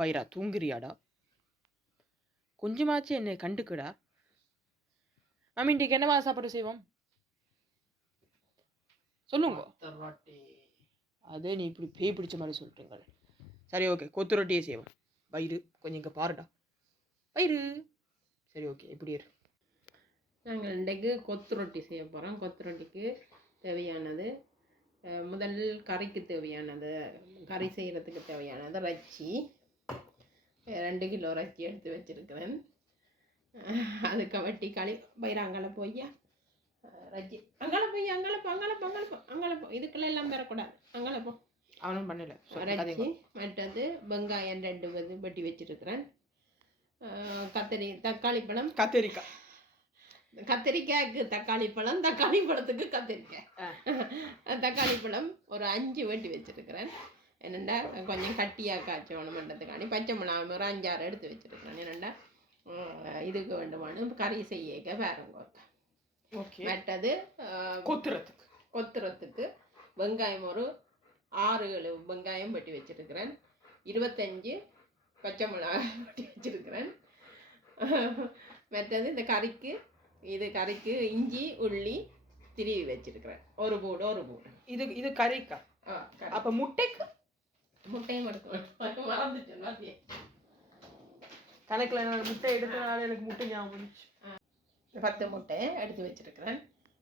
பைரா தூங்குறியாடா? கொஞ்சமாச்சு என்னை கண்டுக்கடா. மாமி இன்றைக்கு என்னவா சாப்பாடு செய்வோம் சொல்லுங்க. அதே நீ இப்படி பேய் பிடிச்ச மாதிரி சொல்லிட்டுங்க. சரி ஓகே, கொத்து ரொட்டியே செய்வோம். பயிறு கொஞ்சம் இங்கே பாருடா. பயிறு சரி ஓகே, எப்படி இரு. நாங்கள் இன்றைக்கு கொத்து ரொட்டி செய்ய போகிறோம். கொத்து ரொட்டிக்கு தேவையானது முதல் கறிக்கு தேவையானது, கறி செய்கிறதுக்கு தேவையானது ரச்சி 2 கிலோ ரச்சி எடுத்து வச்சுருக்கிறேன். அதுக்கு வட்டி களி பயிராங்கால போய்யா ரச்சி அங்கால போய் அங்காளப்போ இதுக்கெல்லாம் எல்லாம் பெறக்கூடாது. அங்காளப்போ அவனும் பண்ணல ரச்சி. மற்றது வெங்காயம் 2 வெட்டி வச்சுருக்கிறேன். தக்காளி பழம், கத்திரிக்காய்க்கு தக்காளி பழம், தக்காளி பழத்துக்கு கத்திரிக்காய். தக்காளி பழம் ஒரு 5 வெட்டி வச்சுருக்கிறேன். என்னென்னா கொஞ்சம் கட்டியாக காய்ச்சணும் பண்ணுறதுக்காண்டி. பச்சை மிளகாய் ஒரு 5-6 எடுத்து வச்சுருக்கிறேன். என்னென்னா இதுக்கு வேண்டுமானு கறி செய்ய பாருங்க. மற்றது கொத்துறதுக்கு வெங்காயம் ஒரு 6-7 வெங்காயம் வெட்டி வச்சுருக்கிறேன். 25 பச்சை மிளகாய் வெட்டி வச்சுருக்கிறேன். மற்றது இந்த கறிக்கு இஞ்சி உள்ளி திருவி வச்சிருக்கிறேன். ஒரு பூடு இது கறிக்கா? அப்போ முட்டையும் எடுக்க மறந்துட்டேன். கணக்கில் முட்டை எடுத்தனால எனக்கு முட்டை ஞாபகம் வந்துச்சு. 10 முட்டை எடுத்து வச்சிருக்கிறேன்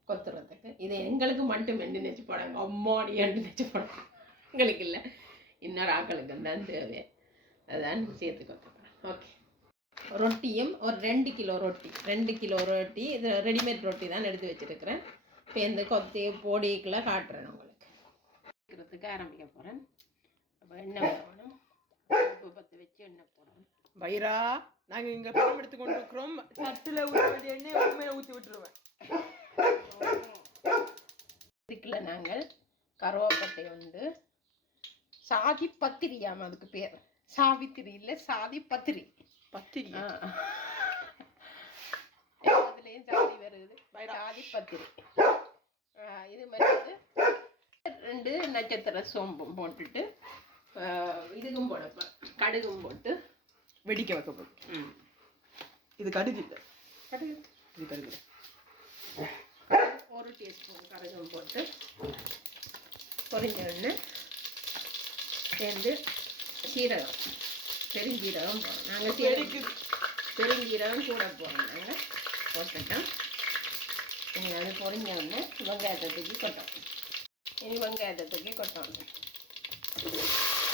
கொத்துறதுக்கு. இது எங்களுக்கு மட்டும் என்று நினச்சி போடாங்க, அம்மாடி என்று நினச்சி போடாங்க. எங்களுக்கு இல்லை, இன்னொரு ஆக்களுக்கு தான் தேவை. அதான் சேர்த்து கொத்துக்கிறேன். ஓகே, ரொட்டியும் ஒரு 2 கிலோ ரொட்டி. இது ரெடிமேட் ரொட்டி தான் எடுத்து வச்சுருக்கிறேன். இப்போ இந்த கொத்தி பொடிக்குள்ளே காட்டுறேன் உங்களுக்கு. வைக்கிறதுக்கு ஆரம்பிக்க போகிறேன். அப்போ எண்ணெய் வேணும், உப்பு பற்ற வச்சு எண்ணெய் போடணும். பைரா, நாங்கள் இங்கே பணம் எடுத்துக்கொண்டு இருக்கிறோம். தட்டில் ஊற்ற வேண்டிய எண்ணெய் உண்மையில ஊற்றி விட்டுருவேன். இதுக்குள்ள நாங்கள் கருவேப்பட்டை உண்டு, சாதி பத்திரியாம அதுக்கு பேர். சாவித்திரி இல்லை, சாதி பத்திரி. அதுலேயும் சாதி வருது, சாதி பத்திரி. இது மாதிரி 2 நட்சத்திர சோம்பும் போட்டுட்டு இதுக்கும் போடப்பேன், கடுகும் போட்டு வெடிக்க வைக்கப்படும். இது கடுகு இல்லை, இது கடுகு. 1 டீஸ்பூன் கடுகும் போட்டு பொரிஞ்ச உடனே சேர்ந்து சீரகம், பெருஞ்சீரகம் போடுறோம். நாங்கள் பெருஞ்சீரகம் கூட போடுறோம். நாங்கள் போட்டுட்டோம். இனி அது பொரிஞ்ச உடனே வெங்காயத்தை தூக்கி கொட்டோம்.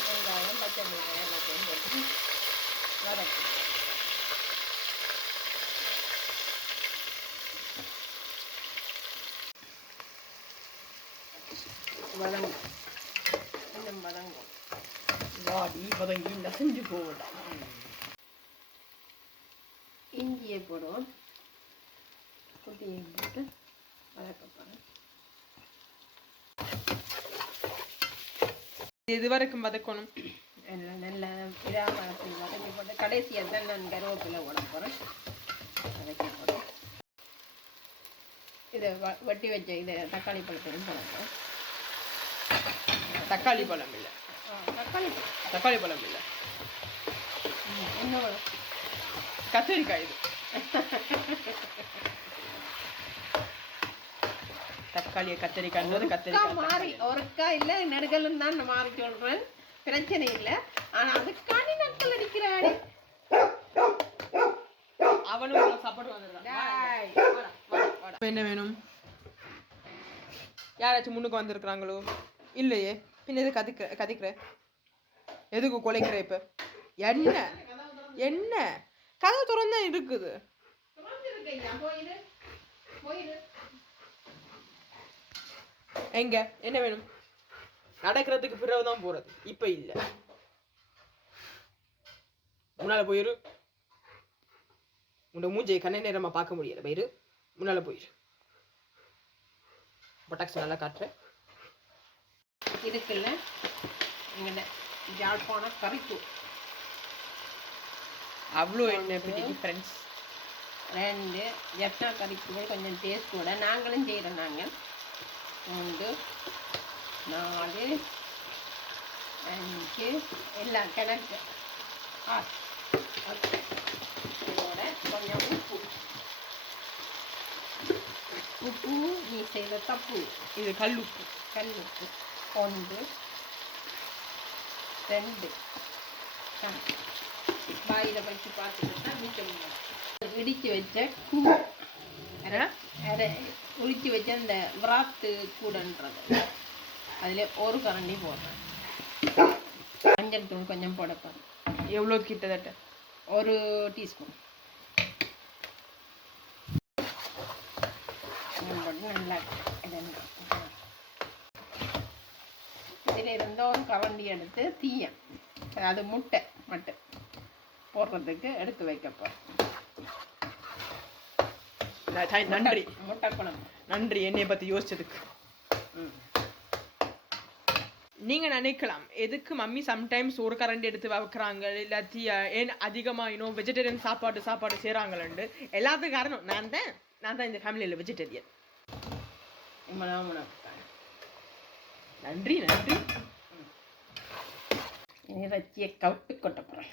வெங்காயம் பச்சை மிளகாய் எல்லாத்தையும் போட்டு வதக்கணும். வதங்கும் வாடி வதங்கி நசைஞ்சு போகலாம். இஞ்சியை போடுவோம், குட்டியை போட்டு வதக்கப்போகிறேன். இது வரைக்கும் வதக்கணும். நல்லா விடாம வதக்கி போட்டு கடைசியாக தான் நான் கருவேப்பிலை போட போகிறேன். வதக்கி போடுறேன். இதை வெட்டி வச்ச இதை தக்காளி பழத்தையும் போடுறோம். தக்காளி பழம் இல்லை, என்ன பழம்? கத்திரிக்காய். இது கத்திரிக்காய் மாறி ஒருக்கா இல்லை, நெடுகலும் தான் மாறி சொல்கிறேன். பிரச்சனை இல்லை, ஆனால் அதுக்காண்டி நட்கள் அடிக்கிறாரு. அவனும் சாப்பாடு வந்துடுறான். என்ன வேணும்? யாராச்சும் முன்னுக்கு வந்திருக்கிறாங்களோ? இல்லையே, பின்ன எது கதிக்கிற? எதுக்கு குலைக்கிற? இப்ப என்ன கதை திறந்தான் இருக்குது. எங்க என்ன வேணும்? நடக்கிறதுக்கு பிறகுதான் போறது, இப்ப இல்ல. முன்னால போயிரு. உன்னோட மூஞ்சை கண்ணை நேரமா பார்க்க முடியல. போயிரு, முன்னால போயிரு. பட்டாக்ஸ் நல்லா காட்டுறேன். இதுக்குள்ள இங்கே யாழ்ப்பாண கறித்தூள் அவ்வளோ என்ன பிடிக்கு ஃப்ரெண்ட்ஸ். 2 ஜப்னா கறித்தூள் கொஞ்சம் டேஸ்ட்டோட நாங்களும் செய்கிறோம். நாங்கள் 3 4 5 எல்லாம் கணக்கு ஆ ஓகே. இதோட கொஞ்சம் உப்பு. உப்பு நீ செய்த தப்பு. இது கல் உப்பு. கல் உப்பு 1 2 வாயில் வச்சு பார்த்துக்கிட்டா மிச்சம் இடித்து வச்ச அதை உரித்து வச்ச அந்த விராத்து கூடன்றது அதில் ஒரு கரண்டி போடுறேன். மஞ்சள் தூள் கொஞ்சம் போடப்போம். எவ்வளோ கிட்டத்தட்ட 1 டீஸ்பூன் போட்டு நல்லா இதில் இருந்த ஒரு கரண்டி எடுத்து தீயம், அது முட்டை மட்டும் போடுறதுக்கு எடுத்து வைக்கப்போம். நன்றி. முட்டை குழம்பு. நன்றி என்னைய பற்றி யோசிச்சதுக்கு. நீங்கள் நினைக்கலாம் எதுக்கு மம்மி சம்டைம்ஸ் ஒரு கரண்டி எடுத்து வைக்கிறாங்க, இல்லாத்தி ஏன் அதிகமாக இன்னும் வெஜிடேரியன் சாப்பாடு செய்கிறாங்களேன்னு. எல்லாத்துக்கும் காரணம் நான் தான் இந்த ஃபேமிலியில் வெஜிடேரியன். நன்றி நன்றி. இறைச்சியை கவுட்டு கொட்ட போகிறேன்.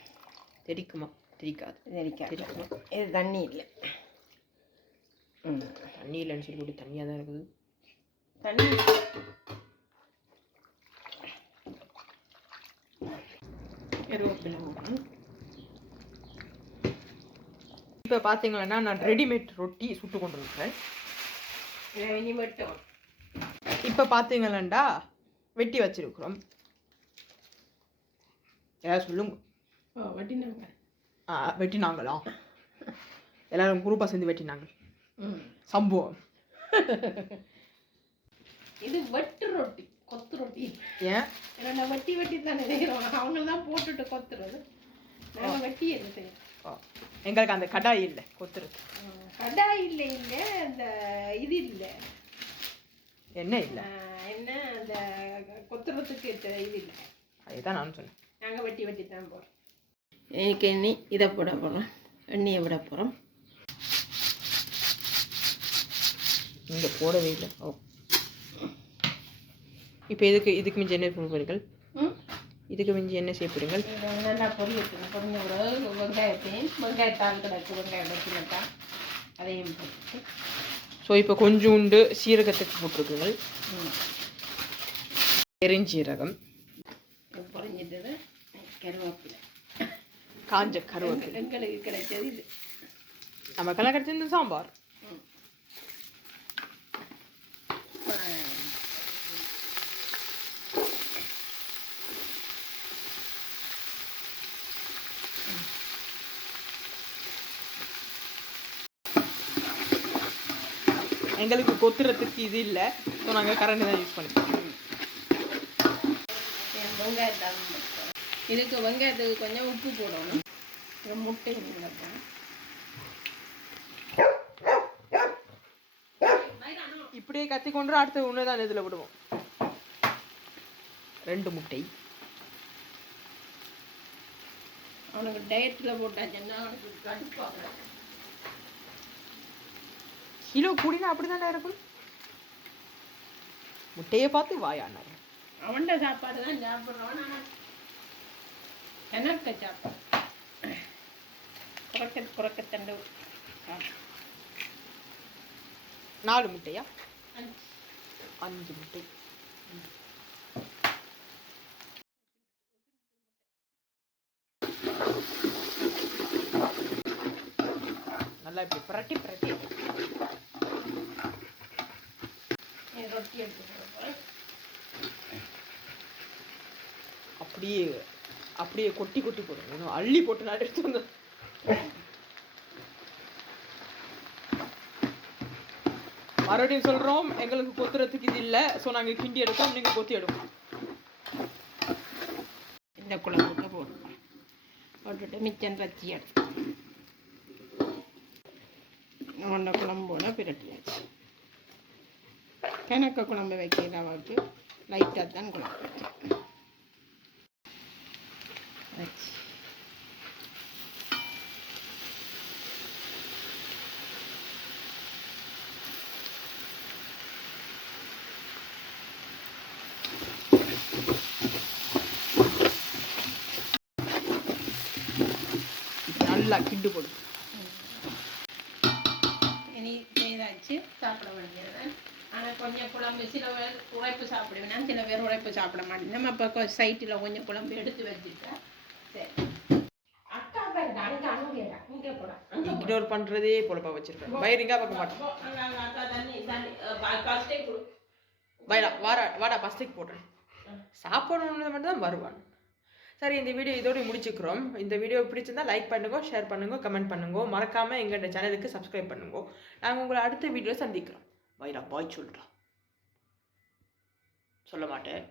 தெரிக்குமா? தெரிக்காது. தெரிக்குமா? இது தண்ணி இல்லை. தண்ணி இல்லைன்னு சொல்லி தண்ணியாக தான் இருக்குது. தண்ணி இப்போ பார்த்தீங்கன்னா நான் ரெடிமேட் ரொட்டி சுட்டு கொண்டு இருக்கேன். இப்போ பார்த்தீங்களா வெட்டி வச்சிருக்கிறோம். ஏதாவது சொல்லுங்க. வெட்டினாங்களா? எல்லாரும் குரூப்பாக சேர்ந்து வெட்டினாங்க. சம்பவம். இது வெட்டு ரொட்டி, கொத்து ரொட்டி. ஏன் நான் வெட்டி தானே செய்கிறோம். அவங்க தான் போட்டுட்டு கொத்துறது, நாங்கள் வெட்டி எடுத்து. எங்களுக்கு அந்த கடாய் இல்லை கொத்துறது. கடாய் இல்லை, இல்லை அந்த இது இல்லை. என்ன இல்லை? என்ன அந்த கொத்துறதுக்கு இது இல்லை. அதுதான் நான் சொன்னேன். நாங்கள் வெட்டி தான் போகிறோம். எனக்கு எண்ணி இதை போட போகிறோம், எண்ணெயை விட போகிறோம். நீங்கள் போடவே இல்லை. ஓ, இப்போ இதுக்கு மிஞ்சி என்ன போடுவீர்கள்? இதுக்கு மிஞ்சி என்ன செய்யப்படுங்கள்? நல்லா பொரியணும். பொரிஞ்ச பிறகு வெங்காயத்தால் கிடக்கு, வெங்காயம் வச்சுனட்டா அதையும் போட்டு. ஸோ இப்போ கொஞ்சோண்டு சீரகத்துக்கு போட்டிருக்குங்கள். பெருஞ்சீரகம், பொரிஞ்சிட்டது, கருவேப்பிலை, காஞ்ச கருவேப்பிலை. எங்களுக்கு கிடைச்சது இது. நமக்கெல்லாம் கிடைச்சது சாம்பார். எங்களுக்கு கொத்துறதுக்கு இது இல்லை, ஸோ நாங்கள் கரண்ட் தான் யூஸ் பண்ணிப்போம். வெங்காயத்தால் இதுக்கு வெங்காயத்துக்கு கொஞ்சம் உப்பு போடணும். முட்டை இப்படியே கத்தி கொண்டு அடுத்து ஒன்று தான் இதில் விடுவோம். 2 முட்டை. அவனுக்கு டயட்டில் போட்டாச்சுன்னா அவனுக்கு கடுப்பாக கிலோ கூடினா அப்படி தானே இருக்கும். முட்டையை பார்த்து வாயானார். அவன்கிட்ட சாப்பாடு தான் சாப்பிட்றவன். ஆனால் எனக்கு சாப்பாடு குறைக்கத்தண்டு 4 முட்டையா? 5 முட்டை. நல்லா இப்படி பிரட்டி ரொட்டி எடுத்து அப்படியே கொட்டி போடுங்க. அள்ளி போட்டு நான் எடுத்து வந்தேன். மறுபடியும் சொல்றோம், எங்களுக்கு கொத்துறதுக்கு இது இல்லை. ஸோ நாங்கள் கிண்டி எடுத்தோம், நீங்கள் கொத்தி எடுக்கணும். இந்த குழம்புக்கு போட்டுட்டு மிச்சம் ரச்சி எடுத்து அந்த குழம்போட பிரட்டியாச்சு. கிணக்க குழம்பு வைக்கிற அளவுக்கு லைட்டாக தான் குழம்பு வச்சு நல்லா கிண்டு போடு. இனி செய்தாச்சு சாப்பிட வேண்டியது. ஆனால் கொஞ்சம் குழம்பு சில பேர் உழைப்பு சாப்பிடுவேன், சில பேர் உழைப்பு சாப்பிட மாட்டேன். நம்ம இப்போ சைட்டில் கொஞ்சம் குழம்பு எடுத்து வச்சுட்டா சரி. அக்கா பாருங்க அங்கே அங்கேடா இங்கே போடா இக்னோர் பண்றதே பொழப்பா வச்சிருக்கேன். வயிறுங்க பார்க்க மாட்டேன். அக்கா தண்ணி தண்ணி ஃபஸ்ட்டே கொடு. வயடா வாடா பஸ்டிக் போடுறேன். சாப்பிடணுன்னு மட்டும் தான் வருவான். சரி, இந்த வீடியோ இதோட முடிச்சுக்கிறோம். இந்த வீடியோ பிடிச்சிருந்தா லைக் பண்ணுங்க, ஷேர் பண்ணுங்க, கமெண்ட் பண்ணுங்க. மறக்காம எங்களோட சேனலுக்கு சப்ஸ்கிரைப் பண்ணுங்க. நாங்கள் உங்களை அடுத்த வீடியோ சந்திக்கிறோம். வயடா பாய் சொல்லிட்டோம். சொல்ல மாட்டேன்.